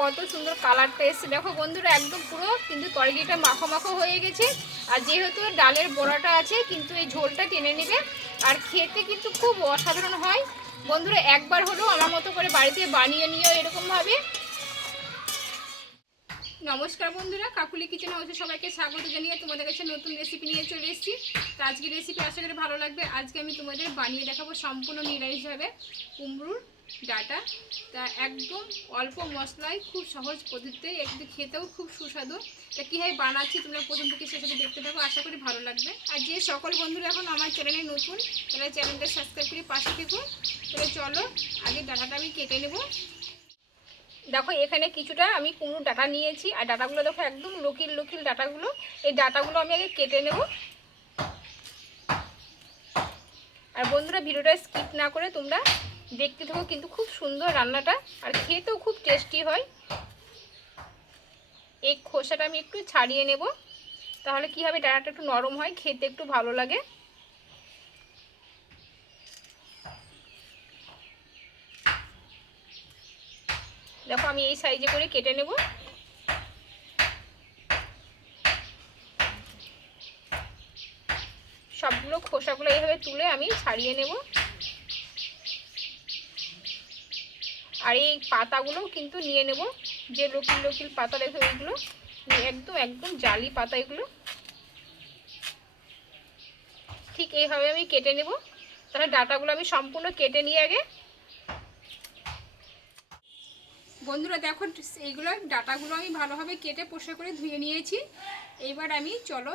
কত সুন্দর কালারটা এসছে। দেখো বন্ধুরা, একদম পুরো কিন্তু তরকারিটা মাখো মাখো হয়ে গেছে। আর যেহেতু ডালের বড়াটা আছে, কিন্তু এই ঝোলটা টেনে নেবে আর খেতে কিন্তু খুব অসাধারণ হয়। বন্ধুরা, একবার হলেও আমার মতো করে বাড়িতে বানিয়ে নিও এরকমভাবে। নমস্কার বন্ধুরা, কাকুলি কিচেন হাউসে সবাইকে স্বাগত জানিয়ে তোমাদের কাছে নতুন রেসিপি নিয়ে চলে এসেছি। তো আজকে রেসিপি আশা করি ভালো লাগবে। আজকে আমি তোমাদের বানিয়ে দেখাবো সম্পূর্ণ নিরামিষভাবে। কুমড়োর ডাটা। তা একদম অল্প মশলায় খুব সহজ পদ্ধতিতে একটু খেতেও খুব সুস্বাদু। তা কীভাবে বানাচ্ছি তোমরা প্রথম থেকে শেষে দেখতে থাকো, আশা করি ভালো লাগবে। আর যে সকল বন্ধুরা এখন আমার চ্যানেলে নতুন, তারা চ্যানেলটা সাবস্ক্রাইব করে পাশে থেকো। তাহলে চলো, আগে ডাটাটা আমি কেটে নেব। দেখো, এখানে কিছুটা আমি কুমড়ো ডাটা নিয়েছি। আর ডাটাগুলো দেখো একদম লোকিল লোকিল ডাটাগুলো। এই ডাটাগুলো আমি আগে কেটে নেব। আর বন্ধুরা, ভিডিওটা স্কিপ না করে তোমরা দেখতে থাকো, কিন্তু খুব সুন্দর রান্নাটা, আর খেতেও খুব টেস্টি হয়। এই খোসাটা আমি একটু ছাড়িয়ে নেব, তাহলে কি হবে, ডাটাটা একটু নরম হয়, খেতে একটু ভালো লাগে। দেখো, আমি এই সাইজে করে কেটে নেব। সবগুলো খোসাগুলো এইভাবে তুলে আমি ছাড়িয়ে নেব। আর এই পাতাগুলোও কিন্তু নিয়ে নেব। যে লকিল লকিল পাতা দেখো এইগুলো একদম একদম জালি পাতা এগুলো। ঠিক এইভাবে আমি কেটে নেব। তাহলে ডাটাগুলো আমি সম্পূর্ণ কেটে নিয়ে আগে। বন্ধুরা দেখো, এইগুলো ডাটাগুলো আমি ভালোভাবে কেটে পোষা করে ধুয়ে নিয়েছি। এইবার আমি চলো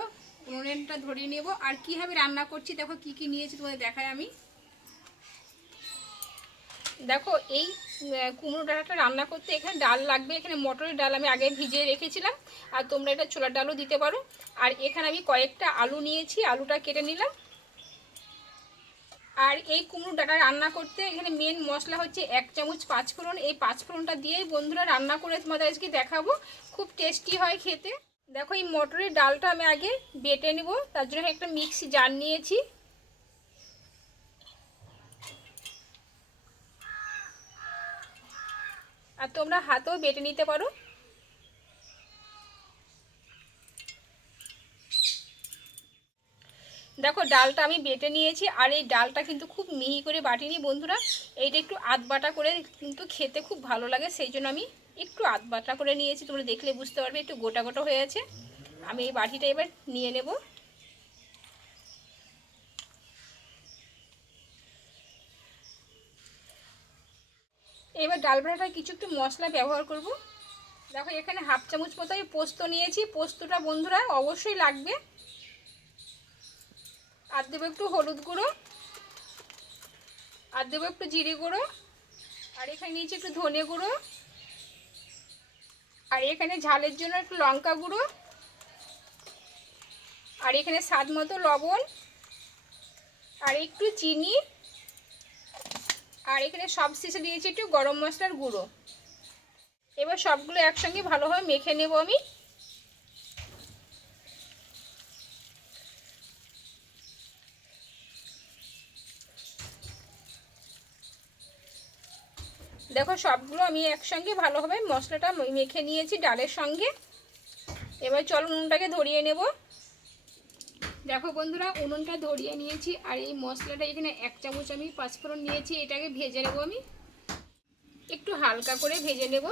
উনুনটা ধরিয়ে নেব। আর কীভাবে রান্না করছি দেখো, কি কি নিয়েছি তোমাদের দেখায় আমি। দেখো, এই কুমড়ো ডাটাটা রান্না করতে এখানে ডাল লাগবে। এখানে মটরের ডাল আমি আগে ভিজিয়ে রেখেছিলাম, আর তোমরা এটা ছোলার ডালও দিতে পারো। আর এখানে আমি কয়েকটা আলু নিয়েছি, আলুটা কেটে নিলাম। আর এই কুমড়ো ডাটা রান্না করতে এখানে মেন মশলা হচ্ছে এক চামচ পাঁচফোড়ন। এই পাঁচফোড়নটা দিয়েই বন্ধুরা রান্না করে তোমাদের আজকে দেখাবো। খুব টেস্টি হয় খেতে। দেখো, এই মটরের ডালটা আমি আগে বেটে নেব। তার জন্য একটা মিক্সি জার নিয়েছি। আর তোমরা হাতেও বেটে নিতে পারো। দেখো, ডালটা আমি বেটে নিয়েছি, আর এই ডালটা কিন্তু খুব মিহি করে বাটিনি বন্ধুরা। এইটা একটু আধ বাটা করে কিন্তু খেতে খুব ভালো লাগে, সেই জন্য আমি একটু আধ বাটা করে নিয়েছি। তোমরা দেখলে বুঝতে পারবে, একটু গোটা গোটা হয়ে আছে। আমি এই বাটিটা এবার নিয়ে নেব। এবার ডাল বাটাটা কিছু একটু মশলা ব্যবহার করব। দেখো, এখানে হাফ চামচ মতো আমি পোস্ত নিয়েছি। পোস্তটা বন্ধুরা অবশ্যই লাগবে। আর দেবো একটু হলুদ গুঁড়ো। আর দেবো একটু জিরে গুঁড়ো। আর এখানে নিয়েছি একটু ধনে গুঁড়ো। আর এখানে ঝালের জন্য একটু লঙ্কা গুঁড়ো। আর এখানে স্বাদ মতো লবণ। আর একটু চিনি। আর এখানে সব শেষে দিয়েছি একটু গরম মশলার গুঁড়ো। এবার সবগুলো একসঙ্গে ভালোভাবে মেখে নেব আমি। দেখো সবগুলো আমি একসঙ্গে ভালোভাবে মশলাটা মেখে নিয়েছি ডালের সঙ্গে। এবার চলো উনুনটাকে ধরিয়ে নেব। দেখো বন্ধুরা, উনুনটা ধরিয়ে নিয়েছি আর এই মশলাটা এখানে এক চামচ আমি পাঁচফোড়ন নিয়েছি, এটাকে ভেজে নেব আমি। একটু হালকা করে ভেজে নেব।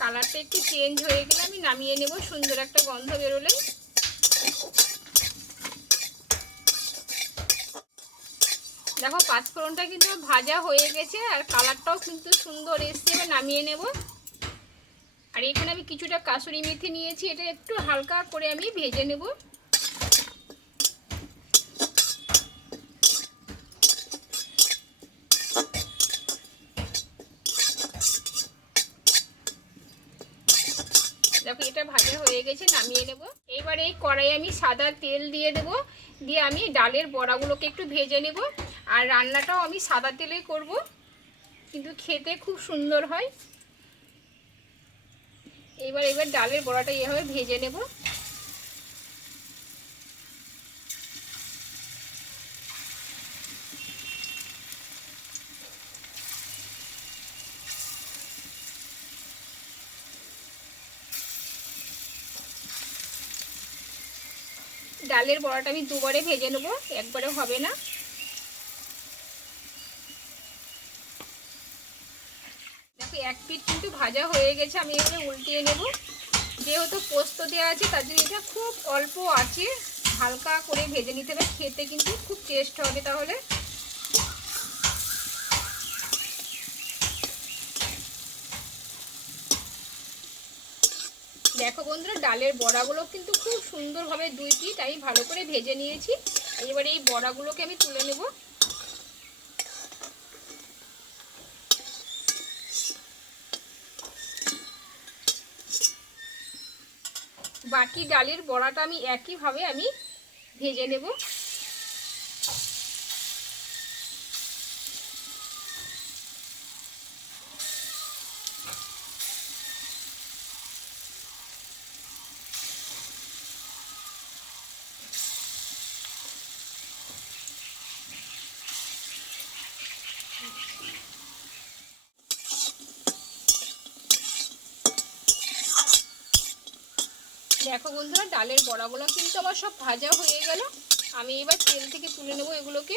কালারটা একটু চেঞ্জ হয়ে গেলে আমি নামিয়ে নেব, সুন্দর একটা গন্ধ বেরোলে। দেখো, পাঁচফোড়নটা কিন্তু ভাজা হয়ে গেছে আর কালারটাও কিন্তু সুন্দর এসছে নামিয়ে নেব। আর এখানে আমি কিছুটা কাসুরি মেথি নিয়েছি, এটা একটু হালকা করে আমি ভেজে নেব। দেখো, এটা ভাজা হয়ে গেছে, নামিয়ে নেব। এইবার এই কড়াই আমি সাদা তেল দিয়ে দেব, দিয়ে আমি ডালের বড়াগুলোকে একটু ভেজে নেব। আর রান্নাটাও আমি সাদা তেলেই করব, কিন্তু খেতে খুব সুন্দর হয়। এবার এবার ডালের বড়াটা এভাবে ভেজে নেব। ডালের বড়াটা আমি দুবারে ভেজে নেব একবারে হবে না। এক পিঠ কিন্তু ভাজা হয়ে গেছে, আমি এবারে উল্টিয়ে নেব। যেহেতু পোস্ত দেওয়া আছে, তার জন্য এটা খুব অল্প আছে। হালকা করে ভেজে নিতে হবে, খেতে কিন্তু খুব টেস্ট হবে তাহলে। দেখো বন্ধুরা, ডালের বড়াগুলো কিন্তু খুব সুন্দরভাবে দুই পিঠ আমি ভালো করে ভেজে নিয়েছি। এবারে এই বড়াগুলোকে আমি তুলে নেব। বাকি ডালের বড়াটা আমি একইভাবে আমি ভেজে নেব। দেখো বন্ধুরা, ডালের বড়াগুলো কিন্তু আমার সব ভাজা হয়ে গেল। আমি এবার তেল থেকে তুলে নেব এগুলোকে।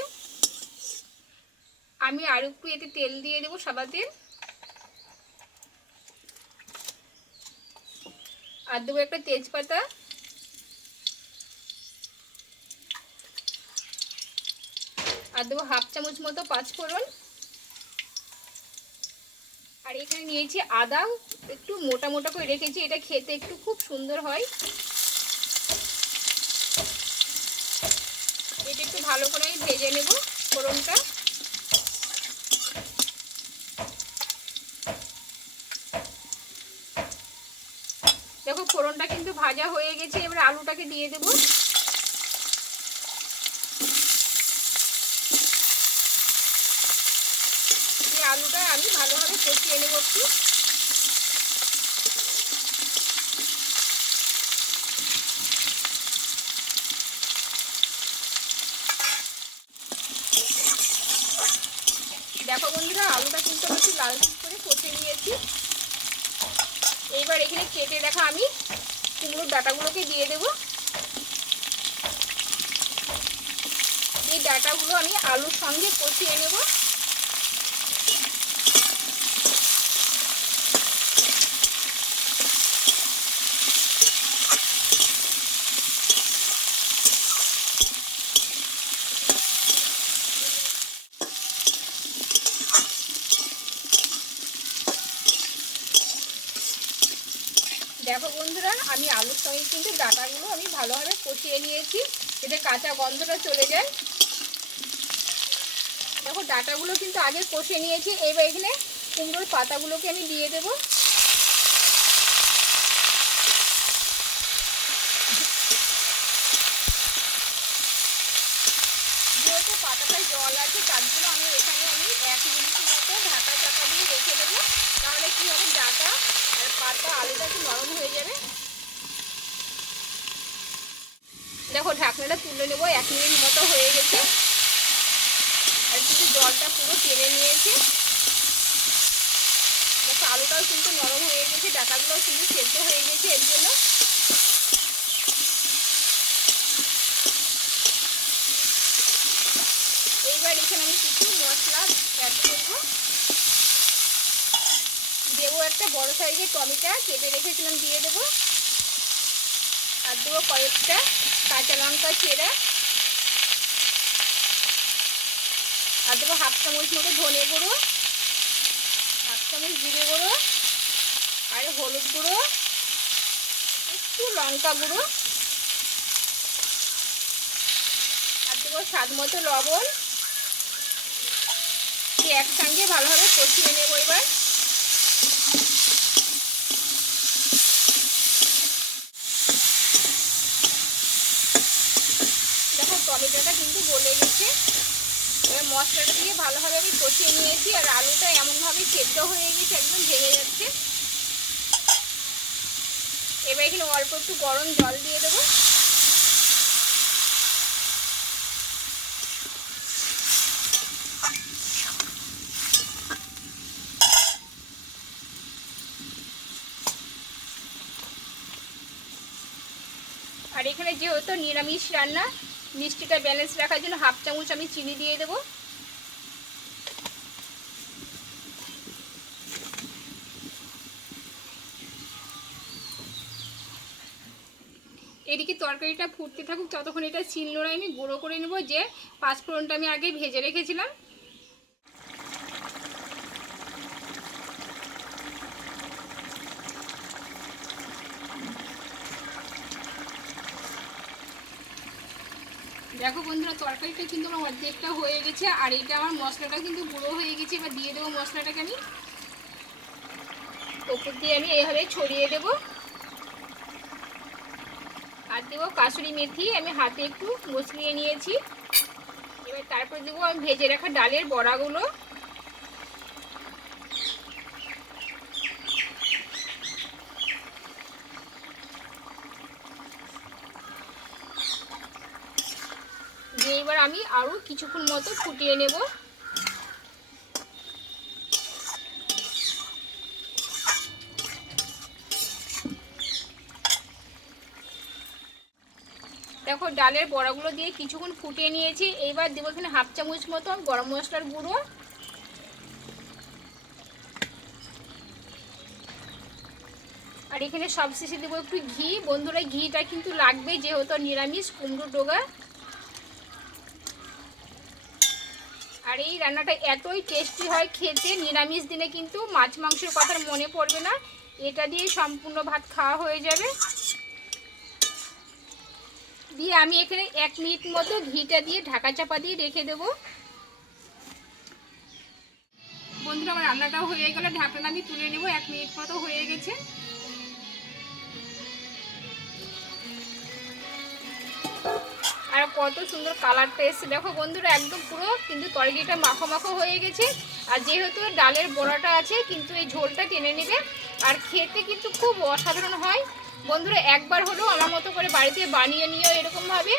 আমি আর একটু এতে তেল দিয়ে দেবো, সাদা তেল। আর দেবো একটা তেজপাতা। আর দেবো হাফ চামচ মতো পাঁচফোড়ন। আর এখানে নিয়েছি আদা একটু মোটা মোটা করে রেখেছি, এটা খেতে একটু খুব সুন্দর হয়। এটা একটু ভালো করে ভেজে নেব ফোড়নটা। দেখো ফোড়নটা কিন্তু ভাজা হয়ে গেছে, এবার আলুটাকে দিয়ে দেবো এই আলুটা আমি ভালোভাবে কষিয়ে নেব একটু। দেখো বন্ধুরা, আলুটা কিন্তু আমি লাল করে কষে নিয়েছি। এইবার এখানে কেটে দেখা আমি কুমড়োর ডাটাগুলোকে দিয়ে দেব। এই ডাটাগুলো আমি আলুর সঙ্গে কষিয়ে নেব দেখো বন্ধুরা আমি আলুর সঙ্গে কিন্তু ডাটাগুলো আমি ভালোভাবে কষিয়ে নিয়েছি এতে কাঁচা গন্ধটা চলে যায়। দেখো, ডাটাগুলো কিন্তু আগে কষে নিয়েছি, এবার এখানে কুমড়োর পাতাগুলোকে আমি দিয়ে দেব। যেহেতু পাতাটায় জল আছে, তার জন্য আমি এখানে আমি এক মিনিট মতো ঢাকা চাকা দিয়ে রেখে দেবো। তাহলে কি হবে, ডাটা আর পাতা আলুটা একটু নরম হয়ে যাবে। দেখো, ঢাকনাটা তুলে নেব, এক মিনিট মতো হয়ে গেছে। আর কিন্তু জলটা পুরো টেনে নিয়েছে। দেখো, আলুটাও কিন্তু নরম হয়ে গেছে, ডাটাগুলোও কিন্তু সেদ্ধ হয়ে গেছে এর জন্য। এইবার এখানে আমি কিছু মশলা অ্যাড করব। দেবো একটা বড় সাইজের টমেটো, কেটে রেখেছিলাম, দিয়ে দেবো। আর দেবো কয়েকটা কাঁচা লঙ্কা চেরা আর দেবো হাফ চামচ মতো ধনে গুঁড়ো, হাফ চামচ জিরে গুঁড়ো, আর হলুদ গুঁড়ো, একটু লঙ্কা গুঁড়ো। আর দেবো স্বাদ মতো লবণ। একসঙ্গে ভালোভাবে কষিয়ে নেব এবার দেখো টমেটোটা কিন্তু গলে গেছে এবার মশলাটা দিয়ে ভালোভাবে আমি কষিয়ে নিয়েছি আর আলুটা এমনভাবে সেদ্ধ হয়ে গেছে, একদম ভেঙে যাচ্ছে। এবার এখানে অল্প একটু গরম জল দিয়ে দেবো। আর এখানে যেহেতু নিরামিষ রান্না, মিষ্টিটা ব্যালেন্স রাখার জন্য হাফ চামচ আমি চিনি দিয়ে দেবো। এদিকে তরকারিটা ফুটতে থাকুক, ততক্ষণ এটা শিলনোড়ায় আমি গুঁড়ো করে নেব যে পাঁচফোড়নটা আমি আগে ভেজে রেখেছিলাম। দেখো বন্ধুরা, তরকারিটা কিন্তু আমার অর্ধেকটা হয়ে গেছে, আর এটা আমার মশলাটা কিন্তু গুঁড়ো হয়ে গেছে, এবার দিয়ে দেবো মশলাটাকে আমি। ওপর দিয়ে আমি এইভাবে ছড়িয়ে দেবো। দেবো কাসুরি মেথি, আমি হাতে একটু মসলিয়ে নিয়েছি। এবার তারপর দেবো আমি ভেজে রাখা ডালের বড়াগুলো। দিয়ে এবার আমি আরও কিছুক্ষণ মতো ফুটিয়ে নেব। দেখো ডালের বড়াগুলো দিয়ে কিছুক্ষণ ফুটিয়ে নিয়েছি। এইবার দেবো এখানে হাফ চামচ মতো গরম মশলার গুঁড়ো। আর এখানে সব শেষে দেবো একটু ঘি। বন্ধুরা, ঘিটা কিন্তু লাগবে যেহেতু নিরামিষ কুমড়ো ডোগা। আর এই রান্নাটা এতই টেস্টি হয় খেতে, নিরামিষ দিনে কিন্তু মাছ মাংসের কথা মনে পড়বে না। এটা দিয়ে সম্পূর্ণ ভাত খাওয়া হয়ে যাবে। দিয়ে আমি এখানে এক মিনিট মতো ঘিটা দিয়ে ঢাকা চাপা দিয়ে রেখে দেবো। বন্ধুরা, আমার রান্নাটাও হয়ে গেলে। ঢাকনা আমি তুলে নেব। এক মিনিট মতো হয়ে গেছে। আর কত সুন্দর কালারটা এসছে। দেখো বন্ধুরা, একদম পুরো কিন্তু তরকারিটা মাখো মাখো হয়ে গেছে। আর যেহেতু ডালের বড়াটা আছে, কিন্তু এই ঝোলটা টেনে নেবে। আর খেতে কিন্তু খুব অসাধারণ হয়। বন্ধুরা, একবার হলেও আমার মতো করে বাড়িতে বানিয়ে নিও এরকমভাবে।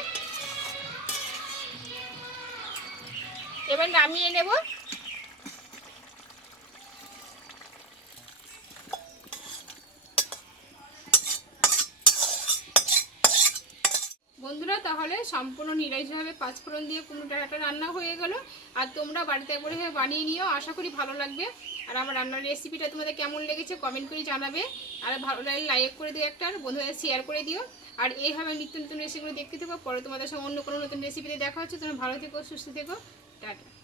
এবার নামিয়ে নেব। বন্ধুরা, তাহলে সম্পূর্ণ নিরামিষভাবে পাঁচফোড়ন দিয়ে কুমড়ো ডাঁটা রান্না হয়ে গেল। আর তোমরা বাড়িতে একবারে বানিয়ে নিও। আশা করি ভালো লাগবে। আর আমার রান্নার রেসিপিটা তোমাদের কেমন লেগেছে কমেন্ট করে জানাবে। আর ভালো লাগলে লাইক করে দিও একটা, আর বন্ধুদের শেয়ার করে দিও। আর এইভাবে নিত্য নতুন রেসিপিগুলো দেখতে থেকো, পরে তোমাদের সঙ্গে অন্য কোনো নতুন রেসিপিতে দেখা হচ্ছে। তোমরা ভালো থেকো, সুস্থ থেকো। টাটা।